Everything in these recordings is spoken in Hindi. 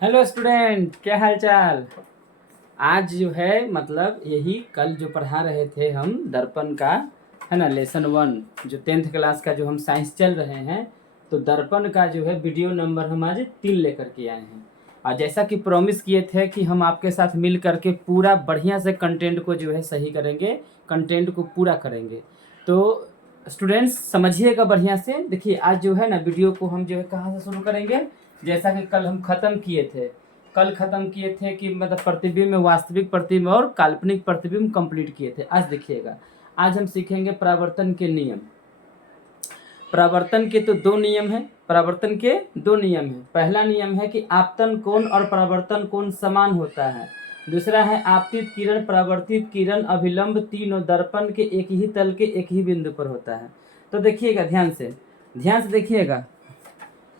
हेलो स्टूडेंट, क्या हाल चाल। आज जो है मतलब यही कल जो पढ़ा रहे थे हम दर्पण का, है ना, लेसन 1 जो 10th क्लास का जो हम साइंस चल रहे हैं। तो दर्पण का जो है वीडियो नंबर हम आज 3 लेकर के आए हैं। और जैसा कि प्रॉमिस किए थे कि हम आपके साथ मिल करके पूरा बढ़िया से कंटेंट को जो है सही करेंगे, कंटेंट को पूरा करेंगे। तो स्टूडेंट्स समझिएगा बढ़िया से। देखिए आज जो है ना वीडियो को हम जो है कहाँ से शुरू करेंगे। जैसा कि कल हम खत्म किए थे, कल खत्म किए थे कि मतलब प्रतिबिंब में वास्तविक प्रतिबिंब और काल्पनिक प्रतिबिंब कंप्लीट किए थे। आज देखिएगा, आज हम सीखेंगे परावर्तन के नियम। परावर्तन के तो दो नियम हैं, परावर्तन के दो नियम हैं। पहला नियम है कि आपतन कोण और परावर्तन कोण समान होता है। दूसरा है आपतित किरण, परावर्तित किरण, अभिलंब तीनों दर्पण के एक ही तल के एक ही बिंदु पर होता है। तो देखिएगा ध्यान से देखिएगा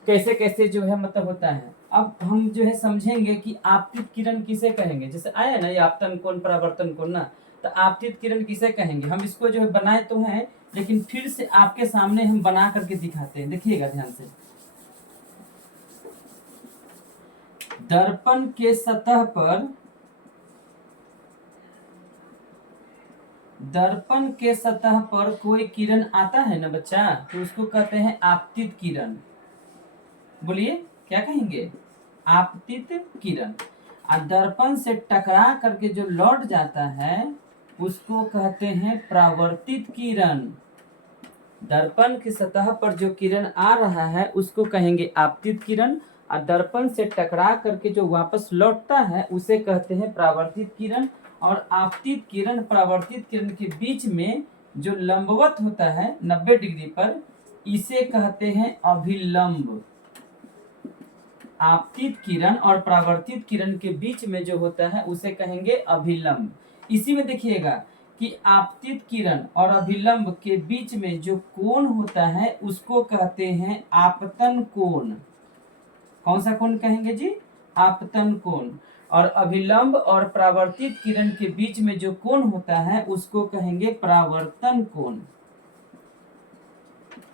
कैसे कैसे जो है मतलब होता है। अब हम जो है समझेंगे कि आपतित किरण किसे कहेंगे। जैसे आया ना ये आपतन कोण परावर्तन कोण ना, तो आपतित किरण किसे कहेंगे। हम इसको जो है बनाए तो हैं, लेकिन फिर से आपके सामने हम बना करके दिखाते हैं। देखिएगा ध्यान से। दर्पण के सतह पर, दर्पण के सतह पर कोई किरण आता है ना बच्चा, तो उसको कहते हैं आपतित किरण। बोलिए क्या कहेंगे, आपतित किरण। और दर्पण से टकरा करके जो लौट जाता है उसको कहते हैं परावर्तित किरण। दर्पण की सतह पर जो किरण आ रहा है उसको कहेंगे आपतित किरण, और दर्पण से टकरा करके जो वापस लौटता है उसे कहते हैं परावर्तित किरण। और आपतित किरण परावर्तित किरण के बीच में जो लंबवत होता है 90 डिग्री पर, इसे कहते हैं अभिलंब। आपतित किरण और परावर्तित किरण के बीच में जो होता है उसे कहेंगे अभिलंब। इसी में देखिएगा कि आपतित किरण और अभिलंब के बीच में जो कोण होता है उसको कहते हैं आपतन कोण। कौन सा कोण कहेंगे जी, आपतन कोण। और अभिलंब और परावर्तित किरण के बीच में जो कोण होता है उसको कहेंगे परावर्तन कोण।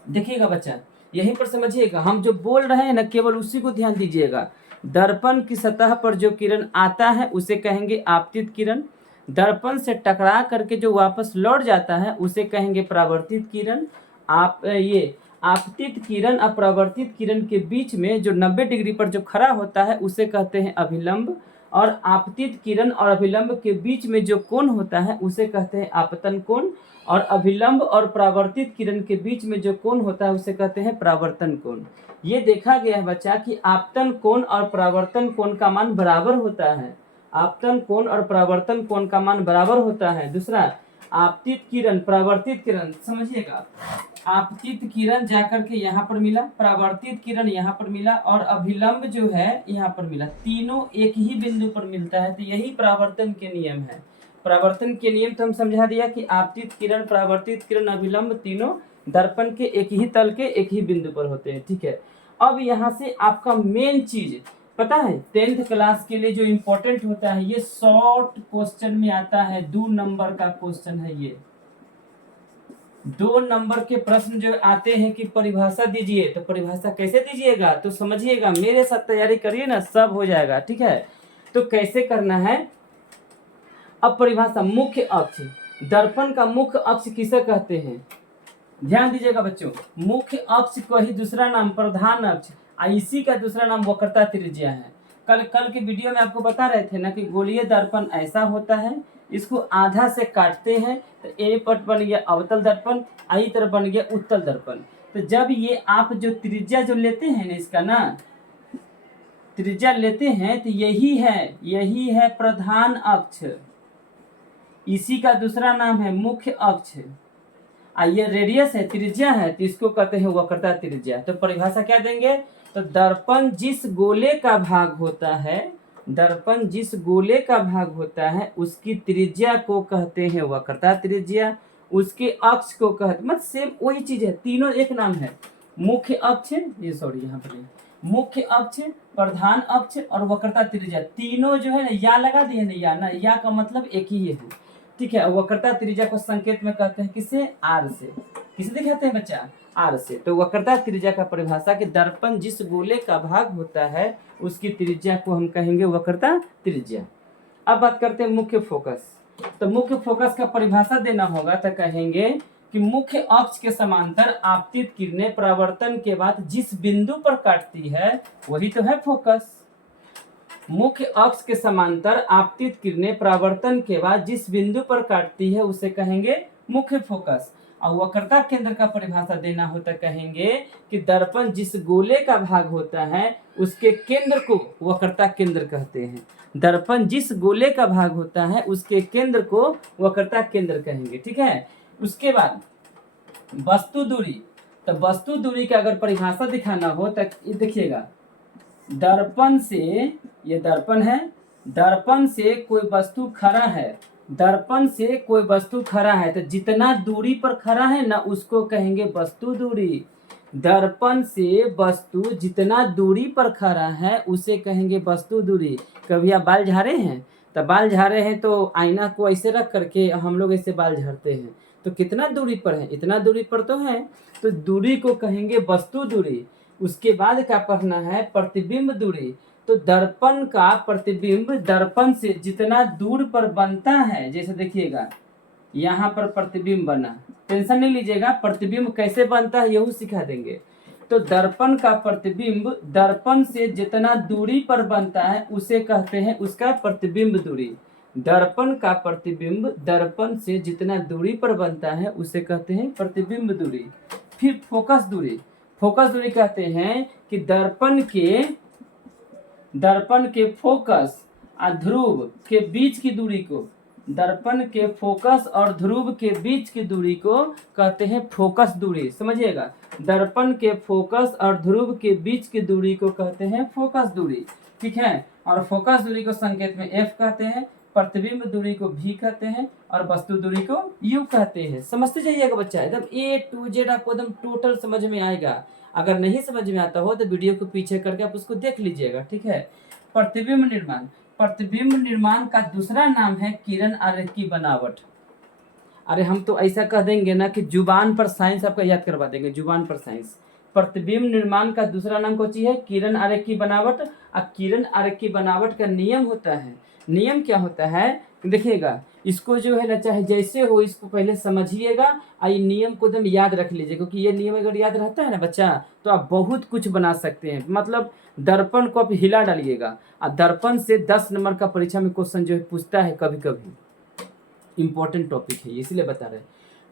देखिएगा बच्चा, यहीं पर समझिएगा, हम जो बोल रहे हैं ना केवल उसी को ध्यान दीजिएगा। दर्पण की सतह पर जो किरण आता है उसे कहेंगे आपतित किरण। दर्पण से टकरा करके जो वापस लौट जाता है उसे कहेंगे परावर्तित किरण। आप ये आपतित किरण और परावर्तित किरण के बीच में जो 90 डिग्री पर जो खड़ा होता है उसे कहते हैं अभिलंब। और आपतित किरण और अभिलंब के बीच में जो कोण होता है उसे कहते हैं आपतन कोण। और अभिलंब और परावर्तित किरण के बीच में जो कोण होता है उसे कहते हैं परावर्तन कोण। ये देखा गया है बच्चा कि आपतन कोण और परावर्तन कोण का मान बराबर होता है। आपतन कोण और परावर्तन कोण का मान बराबर होता है। दूसरा, आपतित किरण परावर्तित किरण, समझिएगा, आपतित किरण जाकर के यहाँ पर मिला, परावर्तित किरण यहाँ पर मिला, और अभिलंब जो है यहाँ पर मिला। तीनों एक ही बिंदु पर मिलता है, तो यही परावर्तन के नियम है। परावर्तन के नियम तो हम समझा दिया कि आपतित किरण, परावर्तित किरण, अभिलंब तीनों दर्पण के एक ही तल के एक ही बिंदु पर होते हैं। ठीक है, अब यहाँ से आपका मेन चीज पता है, 10th क्लास के लिए जो इम्पोर्टेंट होता है, ये शॉर्ट क्वेश्चन में आता है, 2 नंबर का क्वेश्चन है ये। 2 नंबर के प्रश्न जो आते हैं कि परिभाषा दीजिए, तो परिभाषा कैसे दीजिएगा, तो समझिएगा, मेरे साथ तैयारी करिए ना, सब हो जाएगा। ठीक है, तो कैसे करना है। अब परिभाषा, मुख्य अक्ष, दर्पण का मुख्य अक्ष किसे कहते हैं, ध्यान दीजिएगा बच्चों। मुख्य अक्ष को ही दूसरा नाम प्रधान अक्ष, इसी का दूसरा नाम वक्रता त्रिज्या है। कल के वीडियो में आपको बता रहे थे ना कि गोलीय दर्पण ऐसा होता है, इसको आधा से काटते हैं तो ए पट बन गया अवतल दर्पण, आई तरफ बन गया उत्तल दर्पण। तो जब ये आप जो त्रिज्या जो लेते हैं ना, इसका ना त्रिज्या लेते हैं, तो यही है प्रधान अक्ष, इसी का दूसरा नाम है मुख्य अक्ष। ये रेडियस है, त्रिज्या है, तो इसको कहते हैं वक्रता त्रिज्या। तो परिभाषा क्या देंगे, तो दर्पण जिस गोले का भाग होता है, दर्पण जिस गोले का भाग होता है उसकी त्रिज्या को कहते हैं वक्रता त्रिज्या। उसके अक्ष को कहते, मतलब सेम वही चीज है, तीनों एक नाम है। मुख्य अक्ष, ये सॉरी यहाँ पर मुख्य अक्ष, प्रधान अक्ष और वक्रता त्रिज्या, तीनों जो है ना, या लगा दिए ना, या का मतलब एक ही है। ठीक है, वक्रता त्रिज्या को संकेत में कहते हैं किसे, आर से। किसे दिखाते हैं बच्चा, आर से। तो वक्रता त्रिज्या का परिभाषा कि दर्पण जिस गोले का भाग होता है उसकी त्रिज्या को हम कहेंगे वक्रता त्रिज्या। अब बात करते हैं मुख्य फोकस। तो मुख्य फोकस का परिभाषा देना होगा तो कहेंगे कि मुख्य अक्ष के समांतर आपतित किरणें परावर्तन के बाद जिस बिंदु पर काटती है वही तो है फोकस। मुख्य अक्ष के समांतर आपतित किरणें परावर्तन के बाद जिस बिंदु पर काटती है उसे कहेंगे मुख्य फोकस। और वक्रता केंद्र का परिभाषा देना होता कहेंगे कि दर्पण जिस गोले का भाग होता है उसके केंद्र को वक्रता केंद्र कहते हैं। दर्पण जिस गोले का भाग होता है उसके केंद्र को वक्रता केंद्र कहेंगे। ठीक है। उसके बाद वस्तु दूरी। तो वस्तु दूरी का अगर परिभाषा दिखाना हो तो ये देखिएगा, दर्पण से, ये दर्पण है, दर्पण से कोई वस्तु खड़ा है, दर्पण से कोई वस्तु खड़ा है तो जितना दूरी पर खड़ा है ना उसको कहेंगे वस्तु दूरी। दर्पण से वस्तु जितना दूरी पर खड़ा है उसे कहेंगे वस्तु दूरी। कभी आप बाल झाड़े हैं, तो बाल झाड़े हैं तो आईना को ऐसे रख करके हम लोग ऐसे बाल झाड़ते हैं, तो कितना दूरी पर है, इतना दूरी पर तो है, तो दूरी को कहेंगे वस्तु दूरी। उसके बाद क्या पढ़ना है, प्रतिबिंब दूरी। तो दर्पण का प्रतिबिंब दर्पण से जितना दूर पर बनता है, जैसे देखिएगा यहाँ पर प्रतिबिंब बना, टेंशन नहीं लीजिएगा, प्रतिबिंब कैसे बनता है यही सिखा देंगे। तो दर्पण का प्रतिबिंब दर्पण से जितना दूरी पर बनता है उसे कहते हैं उसका प्रतिबिंब दूरी। दर्पण का प्रतिबिंब दर्पण से जितना दूरी पर बनता है उसे कहते हैं प्रतिबिंब दूरी। फिर फोकस दूरी। फोकस दूरी कहते हैं कि दर्पण के फोकस और ध्रुव के बीच की दूरी को, दर्पण के फोकस और ध्रुव के बीच की दूरी को कहते हैं फोकस दूरी। समझिएगा, दर्पण के फोकस और ध्रुव के बीच की दूरी को कहते हैं फोकस दूरी। ठीक है। और फोकस दूरी को संकेत में F कहते हैं, प्रतिबिंब दूरी को V कहते हैं और वस्तु दूरी को U कहते हैं। समझते जाइएगा बच्चा, एकदम A to Z आपको एकदम टोटल समझ में आएगा। अगर नहीं समझ में आता हो तो वीडियो को पीछे करके आप उसको देख लीजिएगा। ठीक है। प्रतिबिंब निर्माण। प्रतिबिंब निर्माण का दूसरा नाम है किरण आरेख की बनावट। अरे हम तो ऐसा कह देंगे ना कि जुबान पर साइंस आपका याद करवा देंगे, जुबान पर साइंस। प्रतिबिंब निर्माण का दूसरा नाम कौन सी है, किरण आरेख की बनावट। और किरण आरेख की बनावट का नियम होता है, नियम क्या होता है देखिएगा, इसको जो है ना चाहे जैसे हो इसको पहले समझिएगा और ये नियम को एकदम याद रख लीजिए, क्योंकि ये नियम अगर याद रहता है ना बच्चा तो आप बहुत कुछ बना सकते हैं। मतलब दर्पण को आप हिला डालिएगा और दर्पण से 10 नंबर का परीक्षा में क्वेश्चन जो है पूछता है कभी कभी, इंपॉर्टेंट टॉपिक है इसलिए बता रहे हैं।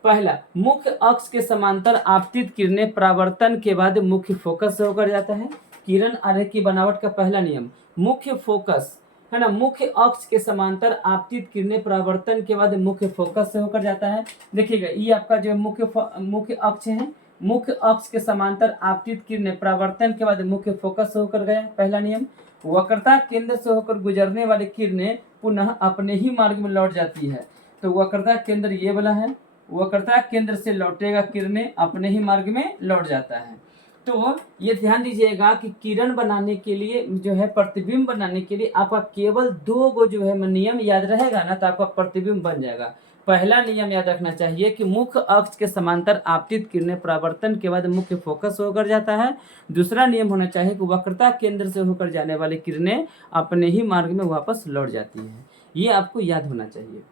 पहला, मुख्य अक्ष के समांतर आपतित किरणें परावर्तन के बाद मुख्य फोकस से होकर जाता है। किरण आरेख की बनावट का पहला नियम, मुख्य फोकस है ना, मुख्य अक्ष के समांतर आपतित किरणें परावर्तन के बाद मुख्य फोकस से होकर जाता है। देखिएगा ये आपका जो मुख्य अक्ष है, मुख्य अक्ष के समांतर आपतित किरणें परावर्तन के बाद मुख्य फोकस से होकर गया, पहला नियम। वक्रता केंद्र से होकर गुजरने वाली किरणें पुनः अपने ही मार्ग में लौट जाती है। तो वक्रता केंद्र ये वाला है, वक्रता केंद्र से लौटेगा किरणें अपने ही मार्ग में लौट जाता है। तो ये ध्यान दीजिएगा कि किरण बनाने के लिए जो है, प्रतिबिंब बनाने के लिए आपका केवल 2 गो जो है नियम याद रहेगा ना तो आपका प्रतिबिंब बन जाएगा। पहला नियम याद रखना चाहिए कि मुख्य अक्ष के समांतर आपतित किरणें परावर्तन के बाद मुख्य फोकस होकर जाता है। दूसरा नियम होना चाहिए कि वक्रता केंद्र से होकर जाने वाली किरणें अपने ही मार्ग में वापस लौट जाती है, ये आपको याद होना चाहिए।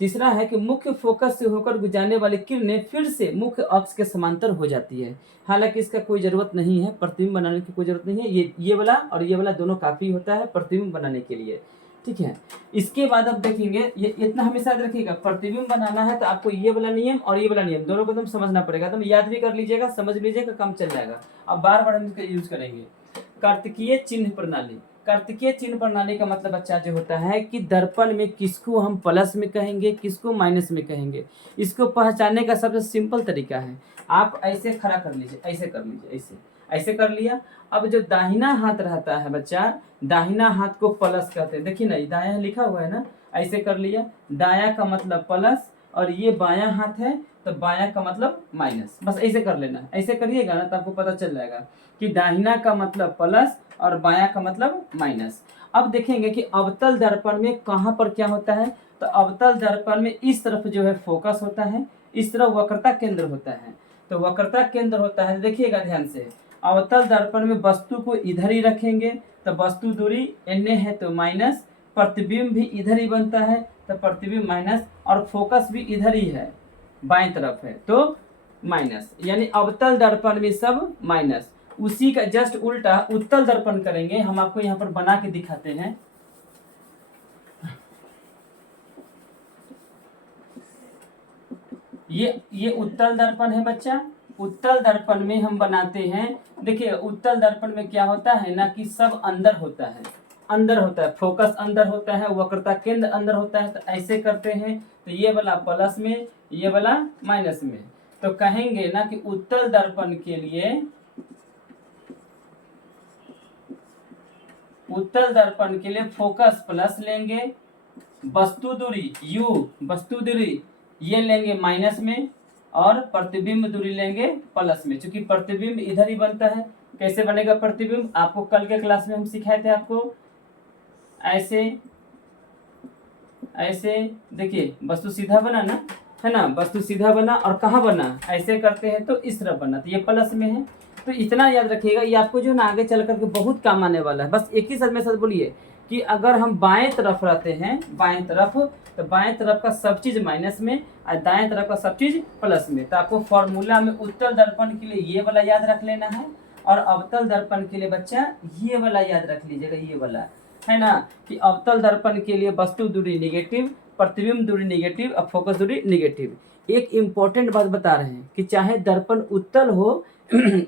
तीसरा है कि मुख्य फोकस से होकर गुजरने वाली किरणें फिर से मुख्य अक्ष के समांतर हो जाती है। हालांकि इसका कोई जरूरत नहीं है, प्रतिबिंब बनाने की कोई जरूरत नहीं है, ये वाला और ये वाला दोनों काफी होता है प्रतिबिंब बनाने के लिए। ठीक है। इसके बाद अब देखेंगे, ये इतना हमेशा याद रखिएगा, प्रतिबिंब बनाना है तो आपको ये वाला नियम और ये वाला नियम दोनों को एकदम समझना पड़ेगा, एकदम याद भी कर लीजिएगा, समझ लीजिएगा, काम चल जाएगा। अब बार बार हम इसका यूज करेंगे। कार्तिकीय चिन्ह प्रणाली। कार्तिकीय चिन्ह प्रणाली का मतलब बच्चा जो होता है कि दर्पण में किसको हम प्लस में कहेंगे, किसको माइनस में कहेंगे। इसको पहचानने का सबसे सिंपल तरीका है, आप ऐसे खड़ा कर लीजिए, ऐसे कर लीजिए, ऐसे कर लिया। अब जो दाहिना हाथ रहता है बच्चा, दाहिना हाथ को प्लस कहते हैं। देखिए ना दायां लिखा हुआ है ना, ऐसे कर लिया, दायां का मतलब प्लस और ये बायां हाथ है तो बायां का मतलब माइनस। बस ऐसे कर लेना, ऐसे करिएगा ना तो आपको पता चल जाएगा कि दाहिना का मतलब प्लस और बायां का मतलब माइनस। अब देखेंगे कि अवतल दर्पण में कहाँ पर क्या होता है, तो अवतल दर्पण में इस तरफ जो है फोकस होता है, इस तरफ वक्रता केंद्र होता है। तो तो वक्रता केंद्र होता है, देखिएगा ध्यान से, अवतल दर्पण में वस्तु को इधर ही रखेंगे तो वस्तु दूरी na है तो माइनस, प्रतिबिंब भी इधर ही बनता है तो प्रतिबिंब माइनस, और फोकस भी इधर ही है, बाएं तरफ है तो माइनस, यानी अवतल दर्पण में सब माइनस। उसी का जस्ट उल्टा उत्तल दर्पण करेंगे, हम आपको यहाँ पर बना के दिखाते हैं। ये उत्तल दर्पण है बच्चा। उत्तल दर्पण में हम बनाते हैं, देखिए उत्तल दर्पण में क्या होता है ना कि सब अंदर होता है, अंदर होता है, फोकस अंदर होता है, वक्रता केंद्र अंदर होता है। तो ऐसे करते हैं तो ये वाला प्लस में, ये वाला माइनस में। तो कहेंगे ना कि उत्तल दर्पण के लिए, उत्तल दर्पण के लिए फोकस प्लस लेंगे, वस्तु दूरी u, वस्तु दूरी ये लेंगे माइनस में, और प्रतिबिंब दूरी लेंगे प्लस में। क्योंकि प्रतिबिंब इधर ही बनता है। कैसे बनेगा प्रतिबिंब, आपको कल के क्लास में हम सिखाए थे आपको, ऐसे ऐसे, देखिए वस्तु सीधा बना ना, है ना, वस्तु सीधा बना, और कहाँ बना, ऐसे करते हैं तो इस तरफ बना, तो ये प्लस में है। तो इतना याद रखिएगा, ये आपको जो ना आगे चल करके बहुत काम आने वाला है। बस एक ही साथ बोलिए कि अगर हम बाएं तरफ रहते हैं, बाएं तरफ, तो बाएं तरफ का सब चीज माइनस में और दाएं तरफ का सब चीज प्लस में। तो आपको फॉर्मूला में उत्तल दर्पण के लिए ये वाला याद रख लेना है, और अवतल दर्पण के लिए बच्चा ये वाला याद रख लीजिएगा, ये वाला है ना, कि अवतल दर्पण के लिए वस्तु दूरी निगेटिव, प्रतिबिंब दूरी निगेटिव और फोकस दूरी निगेटिव। एक इम्पोर्टेंट बात बता रहे हैं कि चाहे दर्पण उत्तल हो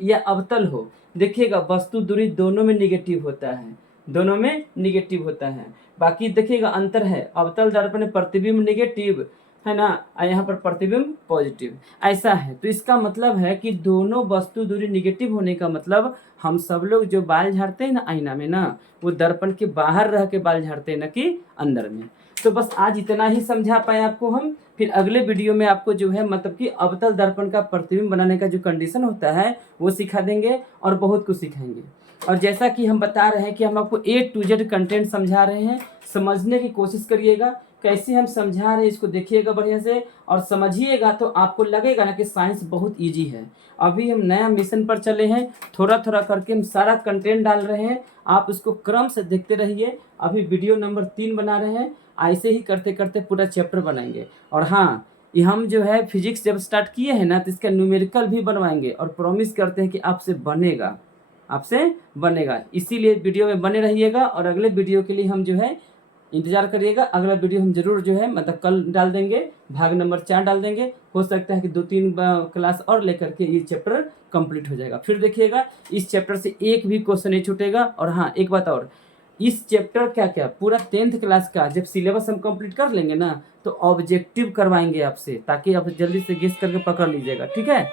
या अवतल हो, देखिएगा वस्तु दूरी दोनों में निगेटिव होता है, दोनों में निगेटिव होता है। बाकी देखिएगा अंतर है, अवतल दर्पण में प्रतिबिंब निगेटिव है ना, और यहाँ पर प्रतिबिंब पॉजिटिव, ऐसा है। तो इसका मतलब है कि दोनों वस्तु दूरी निगेटिव होने का मतलब, हम सब लोग जो बाल झाड़ते हैं ना आईना में ना, वो दर्पण के बाहर रह के बाल झाड़ते हैं ना कि अंदर में। तो बस आज इतना ही समझा पाए आपको हम। फिर अगले वीडियो में आपको जो है मतलब कि अवतल दर्पण का प्रतिबिंब बनाने का जो कंडीशन होता है वो सिखा देंगे, और बहुत कुछ सिखाएंगे। और जैसा कि हम बता रहे हैं कि हम आपको A to Z कंटेंट समझा रहे हैं, समझने की कोशिश करिएगा। कैसे हम समझा रहे हैं इसको देखिएगा बढ़िया से, और समझिएगा तो आपको लगेगा ना कि साइंस बहुत इजी है। अभी हम नया मिशन पर चले हैं, थोड़ा थोड़ा करके हम सारा कंटेंट डाल रहे हैं, आप उसको क्रम से देखते रहिए। अभी वीडियो नंबर 3 बना रहे हैं, ऐसे ही करते करते पूरा चैप्टर बनाएंगे। और हाँ, ये हम जो है फिजिक्स जब स्टार्ट किए हैं ना, तो इसका न्यूमेरिकल भी बनवाएंगे, और प्रॉमिस करते हैं कि आपसे बनेगा, आपसे बनेगा। इसीलिए वीडियो में बने रहिएगा, और अगले वीडियो के लिए हम जो है इंतजार करिएगा। अगला वीडियो हम जरूर जो है मतलब कल डाल देंगे, भाग नंबर 4 डाल देंगे। हो सकता है कि 2-3 क्लास और लेकर के ये चैप्टर कंप्लीट हो जाएगा। फिर देखिएगा इस चैप्टर से एक भी क्वेश्चन नहीं छूटेगा। और हाँ, एक बात और, इस चैप्टर क्या क्या पूरा 10th क्लास का जब सिलेबस हम कंप्लीट कर लेंगे ना, तो ऑब्जेक्टिव करवाएंगे आपसे, ताकि आप जल्दी से गेस करके पकड़ लीजिएगा, ठीक है।